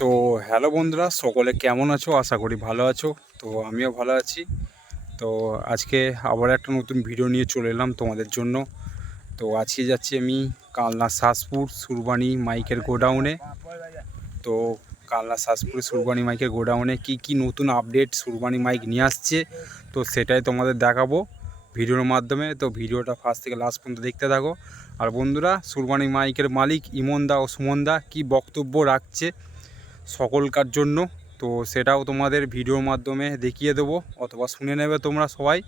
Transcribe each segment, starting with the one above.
তো হ্যালো বন্ধুরা, সকলে কেমন আছো? আশা করি ভালো আছো। তো আমিও ভালো আছি। তো আজকে আবার একটা নতুন ভিডিও নিয়ে চলে এলাম তোমাদের জন্য। তো আজকে যাচ্ছি আমি কালনা শাসপুর সুরবানি মাইকের গোডাউনে। তো কালনা শাসপুর সুরবানি মাইকের গোডাউনে কি নতুন আপডেট সুরবানি মাইক নিয়ে আসছে, তো সেটাই তোমাদের দেখাবো ভিডিওর মাধ্যমে। তো ভিডিওটা ফার্স্ট থেকে লাস্ট পর্যন্ত দেখতে থাকো। আর বন্ধুরা, সুরবানি মাইকের মালিক ইমনদা ও সুমনদা কি বক্তব্য রাখছে সকলকার জন্য, তো সেটাও তোমাদের ভিডিওর মাধ্যমে দেখিয়ে দেবো অথবা শুনে নেবে তোমরা সবাই।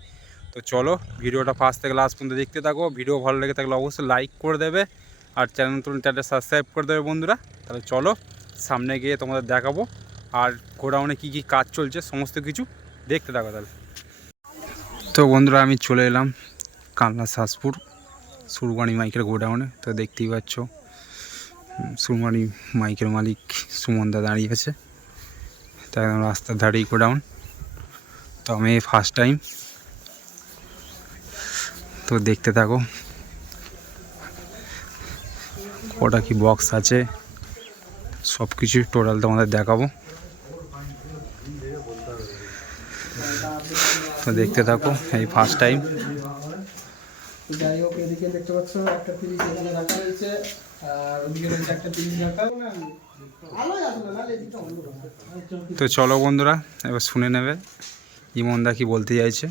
তো চলো ভিডিওটা ফার্স্ট থেকে লাস্ট পর্যন্ত দেখতে থাকো। ভিডিও ভালো লেগে থাকলে অবশ্যই লাইক করে দেবে আর চ্যানেলটা সাবস্ক্রাইব করে দেবে বন্ধুরা। তাহলে চলো সামনে গিয়ে তোমাদের দেখাবো আর গোডাউনে কি কাজ চলছে সমস্ত কিছু দেখতে থাকো তাহলে। তো বন্ধুরা, আমি চলে এলাম কালনা শাসপুর সুরবানি মাইকের গোডাউনে। তো দেখতেই পাচ্ছ সুরবানি মাইকের মালিক সুমনদা দাঁড়িয়ে আছে। তো একদম রাস্তার ধারেই গোডাউন। তো আমি ফার্স্ট টাইম, তো দেখতে থাকো ওটা কি বক্স আছে সব কিছু টোটাল তোমাদের দেখাবো। তো দেখতে থাকো, এই ফার্স্ট টাইম। যাই হোক, এদিকে দেখতে পাচ্ছ একটা ফ্রিজ এখানে রাখা রয়েছে, আর ওদিকে রয়েছে একটা ফ্রিজ রাখা। তো চলো বন্ধুরা, এবার শুনে নেবে ইমনদা কি বলতে চাইছে।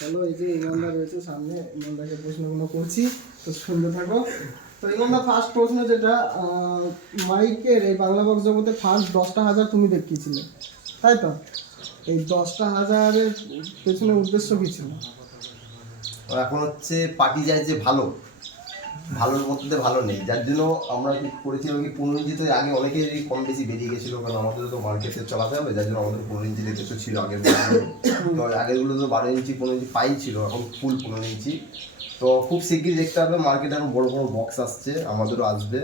চলো, এই যে ইমনদা রয়েছে সামনে, ইমনদাকে প্রশ্নগুলো করছি, তো শুনতে থাকো। তো ইমনদা, ফার্স্ট প্রশ্ন যেটা, মাইকের এই বাংলা বক্স জগতে ফার্স্ট 10,000 তুমি দেখিয়েছিলে, তাই তো? এই 10,000-এর পেছনে উদ্দেশ্য কী ছিল? এখন হচ্ছে পার্টি যায় যে ভালোর মধ্যে ভালো নেই, যার জন্য আমরা করেছিলাম কি 15 ইঞ্চি। তো আগে অনেকেরই কম বেশি বেরিয়ে গেছিলো, কারণ আমাদের তো মার্কেটে চালাতে হবে, যার জন্য আমাদের 15 ইঞ্চি লেটেস্ট ছিল আগের। তো আগেরগুলো তো 12 ইঞ্চি 15 ইঞ্চি পাই ছিল, এখন ফুল 15 ইঞ্চি। তো খুব শিগগিরই দেখতে হবে মার্কেটে এখন বড় বড় বক্স আসছে, আমাদেরও আসবে।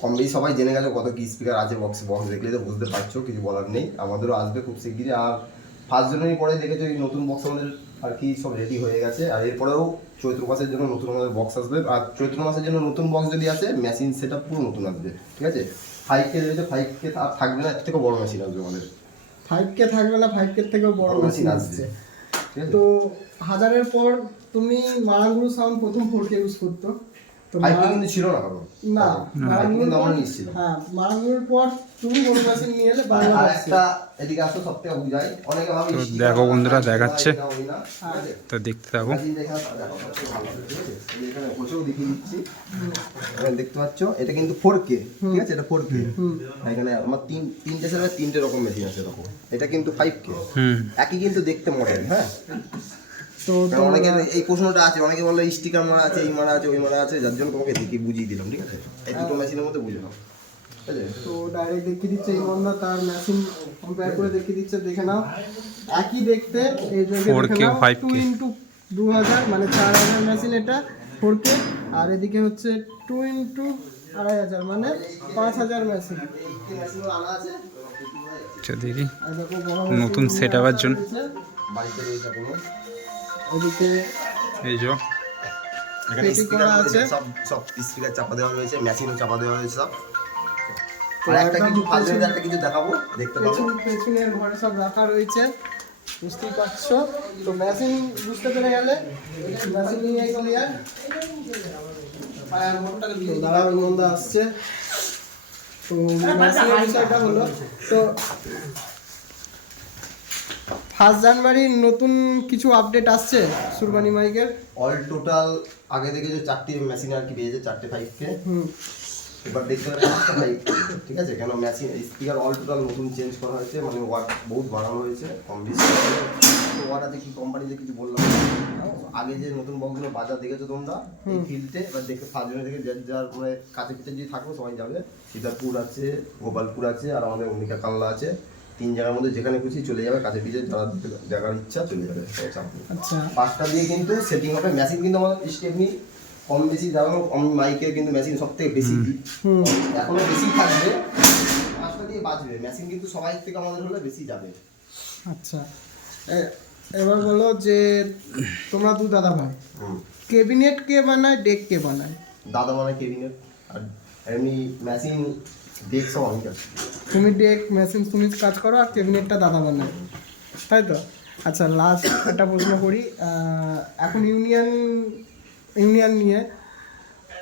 কম বেশি সবাই জেনে গেছে কত কি স্পিকার আছে বক্স দেখলে তো বুঝতে পারছো, কিছু বলার নেই। আমাদেরও আসবে খুব শিগগিরই। আর 1 জানুয়ারি পরে দেখেছো এই নতুন বক্স আমাদের আর কি সব রেডি হয়ে গেছে। আর এরপরেও চৈত্র মাসের জন্য নতুন আমাদের বক্স আসবে। আর চৈত্র মাসের জন্য নতুন বক্স যদি আসে, মেশিন সেটআপ পুরো নতুন আসবে, ঠিক আছে? 5K রয়েছে, 5K আর থাকবে না, এর থেকে বড় মেশিন আসবে আমাদের। 5K থাকবে না, 5K থেকেও বড় মেশিন আসছে। তো 1000-এর পর তুমি মারাঙ্গুরু সাউন্ড প্রথম 4K ইউজ করতো, তো 5K কিন্তু ছিল না কারণ না, কিন্তু আমরা নিচ্ছিলাম। হ্যাঁ, মারাঙ্গুরুর পর তুমি বড় মেশিন নিয়ে এলে বাংলা আর একটা এদিকে আসো, সবথেকে বুঝাই অনেকে ভাবে। তো দেখো বন্ধুরা, দেখাচ্ছে, তো দেখতে থাকো। দেখতে পাচ্ছ এটা কিন্তু 4K, ঠিক আছে? এটা 4K। এখানে আমার তিনটে সেট 3টে রকম মেশিন আছে এরকম। এটা কিন্তু 5K, একই কিন্তু দেখতে মডেল। হ্যাঁ, তো অনেকের এই প্রশ্নটা আছে, অনেকে বলে স্টিকার মারা আছে, এই মারা আছে, ওই মারা আছে, যার জন্য তোমাকে দেখি বুঝিয়ে দিলাম, ঠিক আছে? এই দুটো মেশিনের মধ্যে বুঝে নাও। তো ডাইরেক্ট দেখিয়ে দিচ্ছে ইমনদা, তার মেশিন কম্পেয়ার করে দেখিয়ে দিচ্ছে, দেখে নাও একই দেখতে। এই যে 2x2000 মানে 4000 মেশিন, এটা 4K। আর এদিকে হচ্ছে 2x2500 মানে 5000 মেশিন। দেখি নতুন সেট আপের জন্য ওদিকে এই যে এখানে স্পিকার আছে, সব স্পিকার চাপা দেওয়া রয়েছে, মেশিনও চাপা দেওয়া রয়েছে সব। আর একটা কিছু দেখাবো, দেখতে পাবো। পেছনের ঘরে সব রাখা রয়েছে, বুঝতেই পারছো। তো মেশিন বুঝতে পেরে গেলে মেশিন নিয়ে ক্লিয়ার। দাঁড়াও, মন্দা আসছে। তো মেশিনের বিষয়টা হলো, তো 1 জানুয়ারি নতুন কিছু আপডেট আসছে সুরবানি মাইকের। অল টোটাল আগে থেকে যে 4টে মেশিন আর কি পেয়েছে, 4টে 5K। এবার দেখতে পাচ্ছি 5K, ঠিক আছে? কেন মেশিন স্পিকার অল টোটাল নতুন চেঞ্জ করা হয়েছে, মানে ওয়াট বহুত বাড়ানো হয়েছে, কম বেশি। তো ওয়াট আছে কি কোম্পানিতে কিছু বললাম। আগে যে নতুন বক্সগুলো বাজার দেখেছো তোমরা এই ফিল্ডে, এবার দেখে 1 জানুয়ারি থেকে যার মানে কাছে পিঠে যদি থাকো সবাই যাবে। সিদ্ধারপুর আছে, গোপালপুর আছে, আর আমাদের অম্বিকা কালনা আছে। 3 জায়গার মধ্যে যেখানে খুশি চলে যাবে, কাছে পিঠে যারা জায়গার ইচ্ছা চলে যাবে। আচ্ছা, 5টা দিয়ে কিন্তু সেটিং হবে। মেশিন কিন্তু আমার স্টেপনি কম বেশি দাঁড়ানো, আমি মাইকের কিন্তু মেশিন সব থেকে বেশি দিই, এখনো বেশি থাকবে। 5টা দিয়ে বাজবে মেশিন, কিন্তু সবাই থেকে আমাদের হলে বেশি যাবে। আচ্ছা, এবার বলো যে তোমরা দু দাদা ভাই, ক্যাবিনেট কে বানায়, ডেক কে বানায়? দাদা বানায় ক্যাবিনেট, আর এমনি মেশিন ডেক সব আমি তুমি ডেক মেশিন তুমি কাজ করো আর ক্যাবিনেটটা দাদা বানায়, তাই তো? আচ্ছা, লাস্ট একটা প্রশ্ন করি। এখন ইউনিয়ন নিয়ে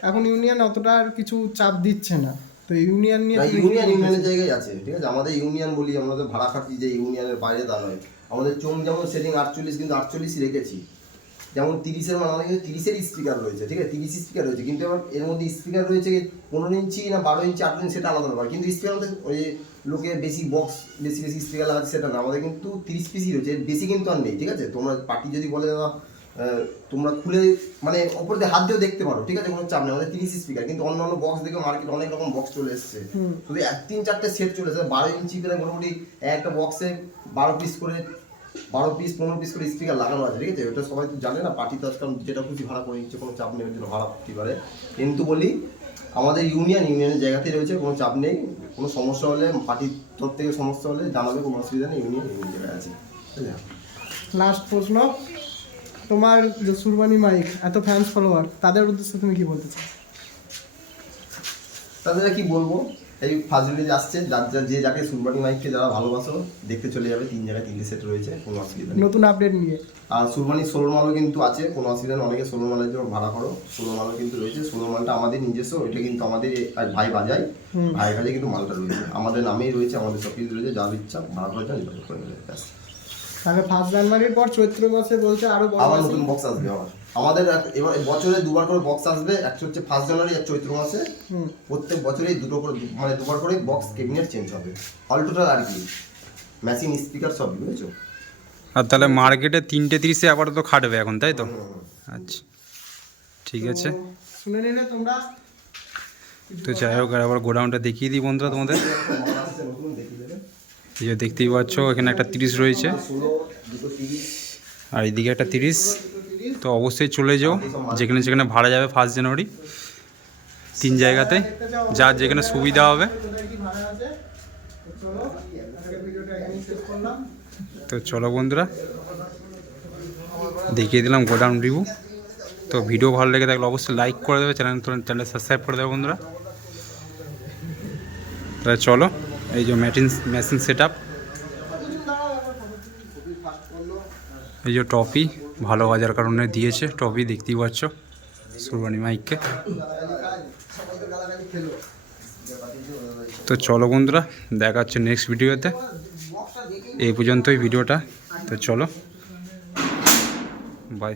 এখন ইউনিয়ন অতটা আর কিছু চাপ দিচ্ছে না, তো ইউনিয়ন নিয়ে না, তুমি কি বলতে ইউনিয়নের জায়গায় আছে, ঠিক আছে। আমাদের ইউনিয়ন বলি, আমরা তো ভাড়া খাচ্ছি, যে ইউনিয়নের বাইরে তা নয়। আমাদের চোং যেমন সেটিং 48, কিন্তু 48ই রেখেছি। যেমন 30-এর মানে আমাদের কিন্তু 30-এর স্পিকার রয়েছে, ঠিক আছে, 30 স্পিকার রয়েছে, কিন্তু আবার এর মধ্যে স্পিকার রয়েছে 15 ইঞ্চি না 12 ইঞ্চি 8 ইঞ্চি, সেটা আলাদা ব্যাপার। কিন্তু স্পিকার আমাদের ওই লোকে বেশি বক্স বেশি স্পিকার লাগাচ্ছে সেটা না, আমাদের কিন্তু 30 পিসই রয়েছে, এর বেশি কিন্তু আর নেই, ঠিক আছে। তোমরা পার্টি যদি বলে দাদা তোমরা খুলে মানে ওপর দিয়ে হাত দিয়েও দেখতে পারো, ঠিক আছে, কোনো চাপ নেই। আমাদের 30 স্পিকার, কিন্তু অন্যান্য বক্স দেখে মার্কেট অনেক রকম বক্স চলে এসছে, শুধু 3-4টে সেট চলে এসেছে 12 ইঞ্চি করে, মোটামুটি একটা বক্সে 12 পিস করে 12 পিস 15 পিস করে স্পিকার লাগানো আছে, ঠিক আছে। ওটা সবাই তো জানে না, পার্টি তো আজকাল যেটা খুশি ভাড়া করে নিচ্ছে, কোনো চাপ নেই, ওই জন্য ভাড়া করতে পারে। কিন্তু বলি আমাদের ইউনিয়নের জায়গাতেই রয়েছে, কোনো চাপ নেই। কোনো সমস্যা হলে পার্টির তরফ থেকে সমস্যা হলে জানাবে, কোনো অসুবিধা নেই, ইউনিয়ন জায়গায় আছে, ঠিক আছে। লাস্ট প্রশ্ন, তোমার যে সুরবানি মাইক এত ফ্যান্স ফলোয়ার, তাদের উদ্দেশ্যে তুমি কি বলতে চাও? তাদের কি বলবো, এই ফার্স্ট রিলিজ আসছে, যে যাকে সুরবানি মাইককে যারা ভালোবাসো দেখতে চলে যাবে, 3 জায়গায় 3টে সেট রয়েছে, কোনো অসুবিধা নেই। নতুন আপডেট নিয়ে আর সুরবানি 16 মালও কিন্তু আছে, কোনো অসুবিধা নেই। অনেকে 16 মালের জন্য ভাড়া করো, 16 মালও কিন্তু রয়েছে। 16 মালটা আমাদের নিজস্ব, এটা কিন্তু আমাদের এক ভাই বাজায়, ভাইয়ের কাছে কিন্তু মালটা রয়েছে, আমাদের নামেই রয়েছে, আমাদের সব কিছু রয়েছে, যার ইচ্ছা ভাড়া করে যান, নিতে করে নেবে, ব্যাস। তাহলে 1 জানুয়ারির পর চৈত্র মাসে বলছে আরো বড় আবার মাসে নতুন বক্স আসবে। আমাদের এবার বছরে 2বার করে বক্স আসবে, একটা হচ্ছে 1 জানুয়ারি আর চৈত্র মাসে। প্রত্যেক বছরেই মানে 2বার করে বক্স ক্যাবিনেট চেঞ্জ হবে, অল টোটাল আর কি, মেশিন স্পিকার সব, বুঝেছো। আর তাহলে মার্কেটে 3:30-এ আপাতত খাটবে এখন, তাই তো? আচ্ছা, ঠিক আছে। তো শুনে নিলে তোমরা। তো যাই হোক, আবার গোডাউনটা দেখিয়ে দিই বন্ধুরা তোমাদের। মাল আসছে নতুন, দেখিয়ে দেবে। এই যে দেখতেই পাচ্ছ, এখানে একটা 30 রয়েছে, 16, 230, আর এইদিকে একটা 30। তো অবশ্যই চলে যাও, যেখানে যেখানে ভাড়া যাবে 1 জানুয়ারি, 3 জায়গাতে, যার যেখানে সুবিধা হবে। কোথায় কি ভাড়া আছে, তো চলো আজকের ভিডিওটা এখানেই শেষ করলাম। তো চলো বন্ধুরা, দেখিয়ে দিলাম গোডাউন রিভিউ। তো ভিডিও ভালো লেগে থাকলে অবশ্যই লাইক করে দেবে, চ্যানেল সাবস্ক্রাইব করে দেবে বন্ধুরা। তাহলে চলো, এই যে মেশিন সেট আপ, এই যে টপি ভালো বাজার কারণে দিয়েছে, টপি দেখতেই পাচ্ছ সুরবানি মাইককে। তো চলো বন্ধুরা, দেখা হচ্ছে নেক্সট ভিডিওতে। এই পর্যন্তই ভিডিওটা, তো চলো, বাই।